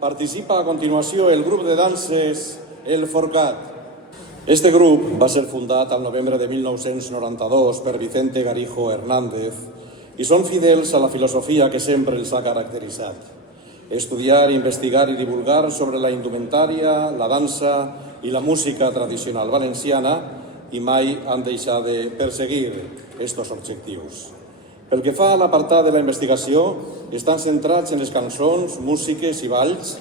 Participa a continuació el grup de danses El Forcat. Este grup va ser fundat al novembre de 1992 per Vicente Garijo Hernández i són fidels a la filosofia que sempre els ha caracteritzat: estudiar, investigar i divulgar sobre la indumentària, la dansa i la música tradicional valenciana, i mai han deixat de perseguir aquests objectius. Pel que fa a l'apartat de la investigació, estan centrats en les cançons, músiques i balls,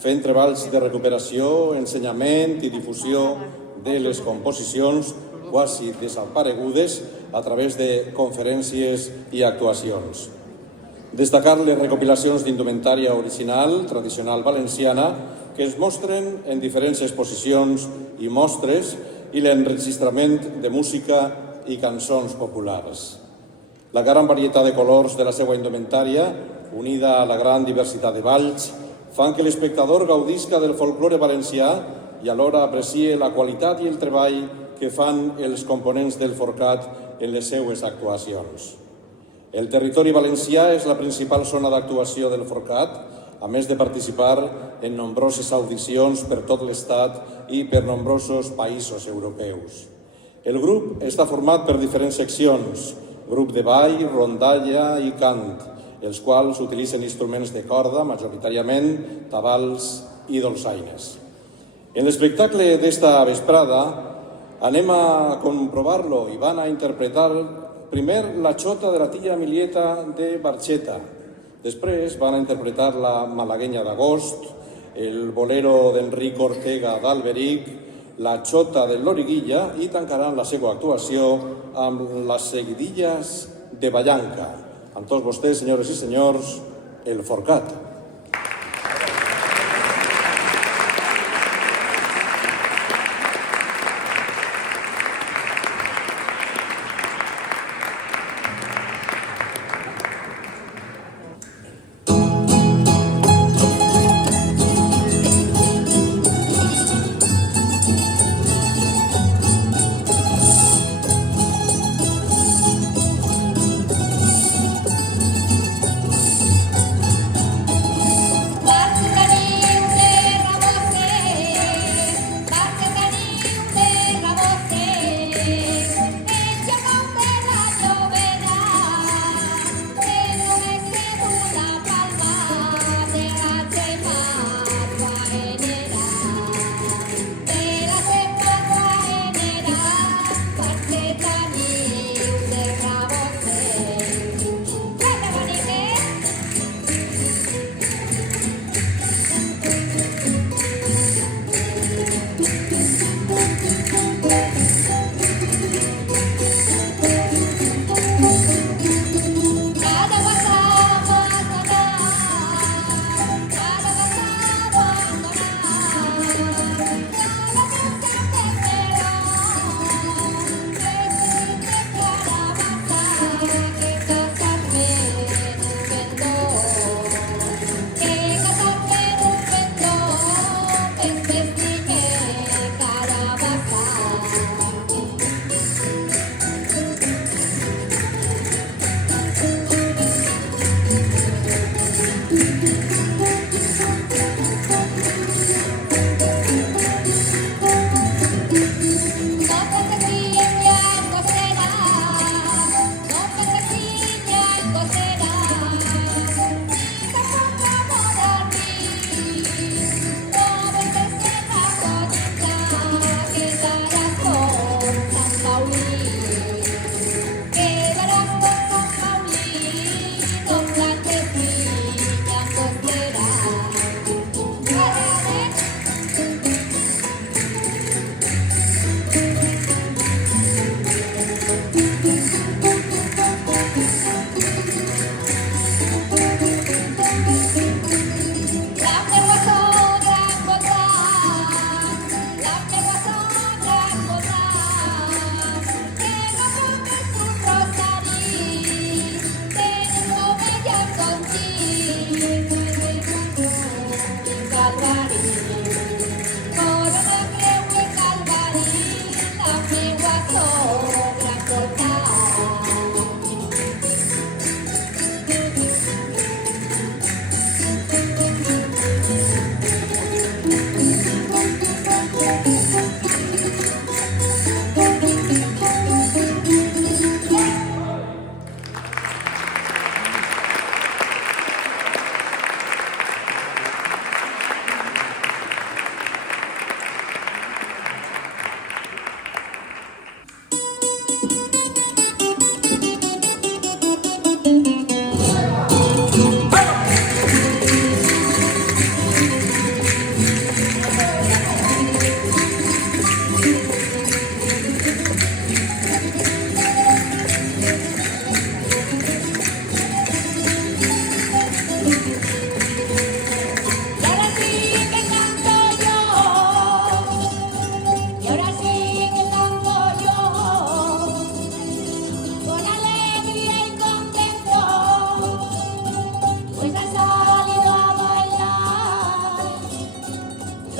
fent treballs de recuperació, ensenyament i difusió de les composicions quasi desaparegudes a través de conferències i actuacions. Destacar les recopilacions d'indumentària original, tradicional valenciana, que es mostren en diferents exposicions i mostres, i l'enregistrament de música i cançons populars. La gran varietat de colors de la seva indumentària, unida a la gran diversitat de balls, fan que l'espectador gaudisca del folklore valencià i alhora aprecie la qualitat i el treball que fan els components del Forcat en les seues actuacions. El territori valencià és la principal zona d'actuació del Forcat, a més de participar en nombroses audicions per tot l'Estat i per nombrosos països europeus. El grup està format per diferents seccions: grup de ball, rondalla i cant, els quals utilitzen instruments de corda, majoritàriament tabals i dolçaines. En l'espectacle d'esta vesprada anem a comprovar-lo i van a interpretar primer la xota de la tia Milieta de Barxeta, després van a interpretar la malaguenya d'agost, el bolero d'Enric Ortega d'Alberic, la xota de l'Origuilla i tancaran la seva actuació amb les seguidilles de Vallanca. Amb tots vostès, senyores i senyors, El Forcat.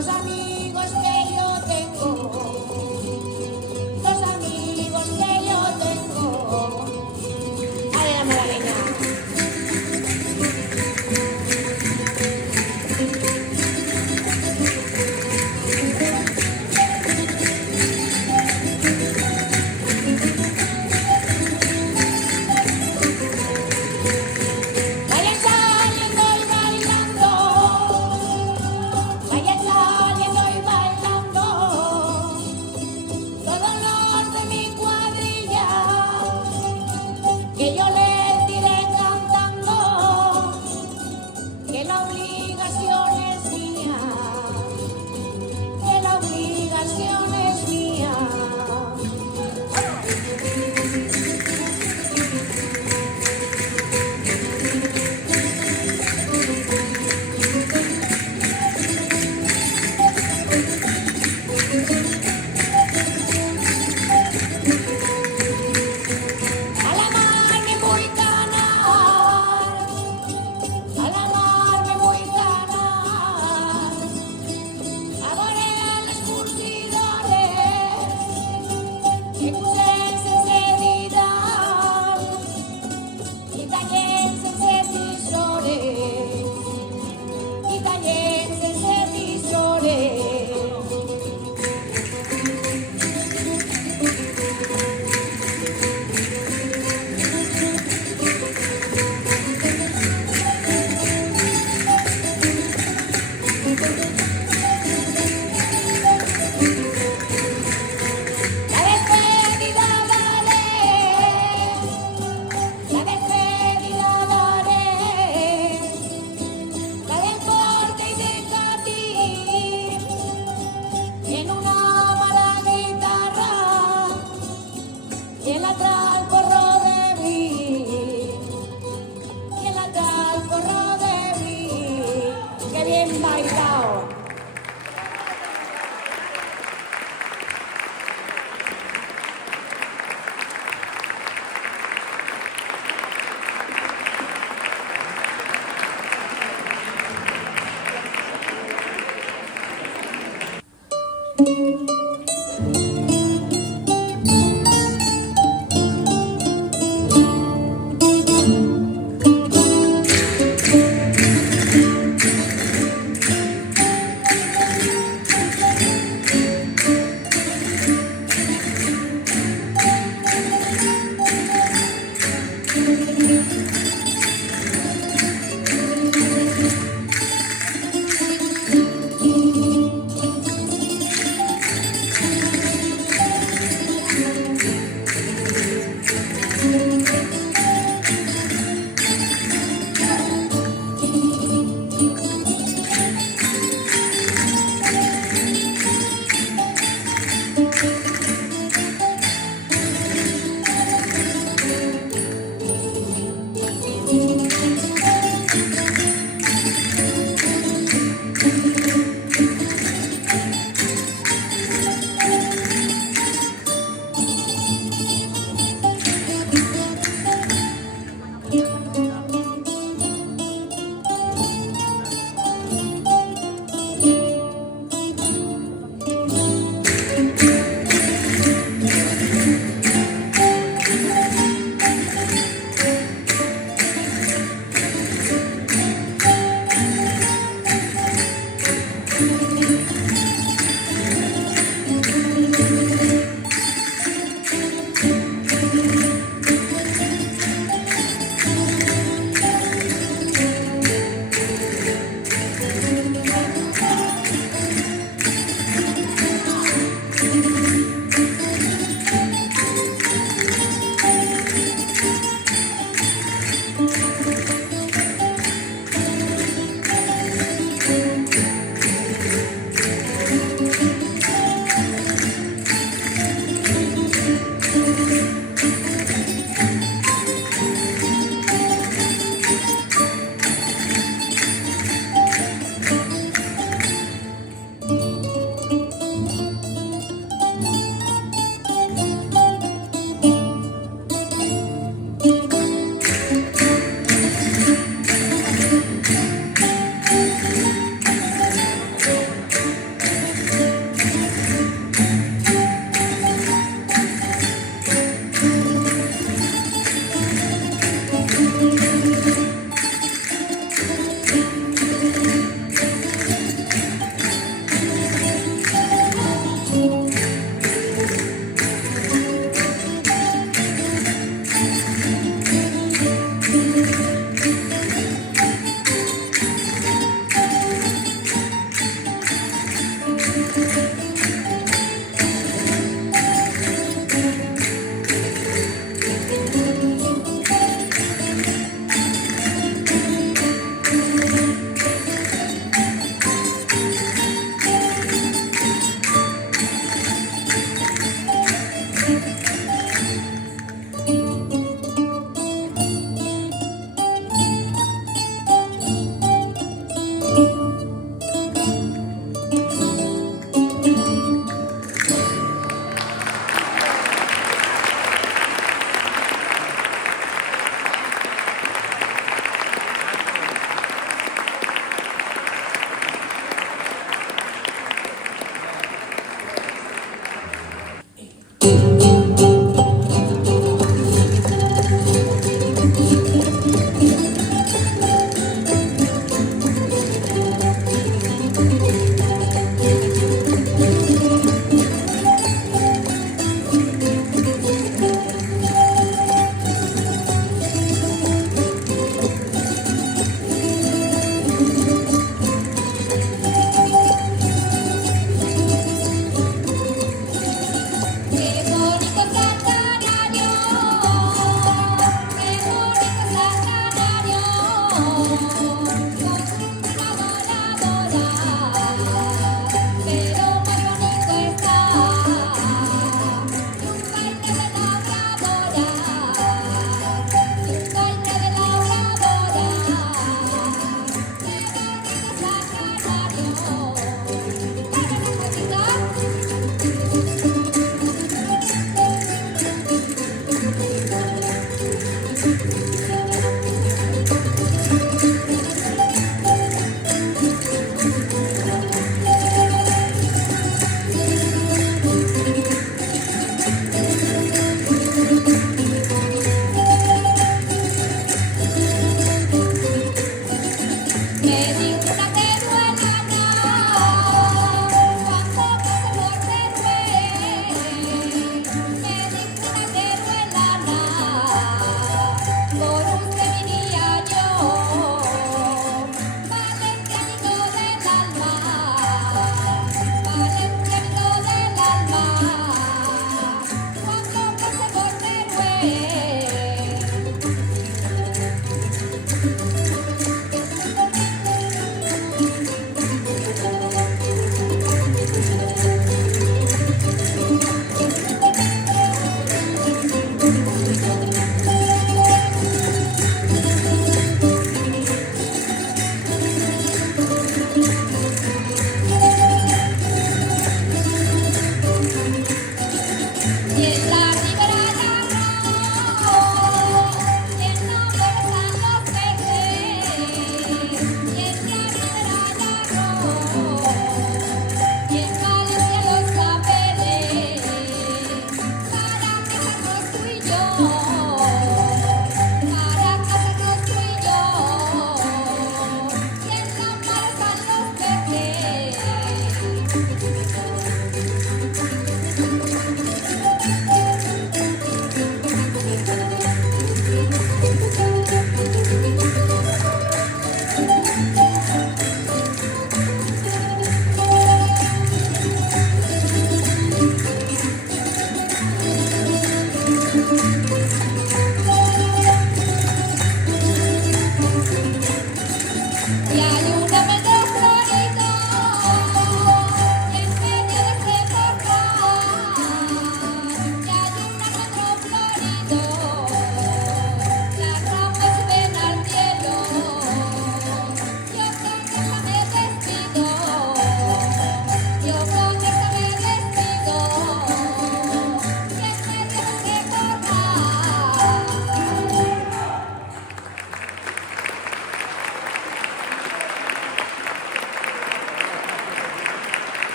Los amigos que yo tengo, los amigos que yo tengo. ¡Ale la malagueña! Vaya saliendo y bailando, vaya saliendo y bailando, todos los de mi cuadrilla, que yo les diré cantando, que la obligación es mía, que la obligación es mía. A la mar me voy ganar, a la mar me voy ganar, a voler les cursidores, que posem sense didar, i tallem sense tisores, i tallem sense tisores. La despedida daré, la despedida daré, la del Porte y de Catí, en una mala guitarra, y en la trae el porro de mí, y en la trae el porro de mí. ¡Qué bien bailado!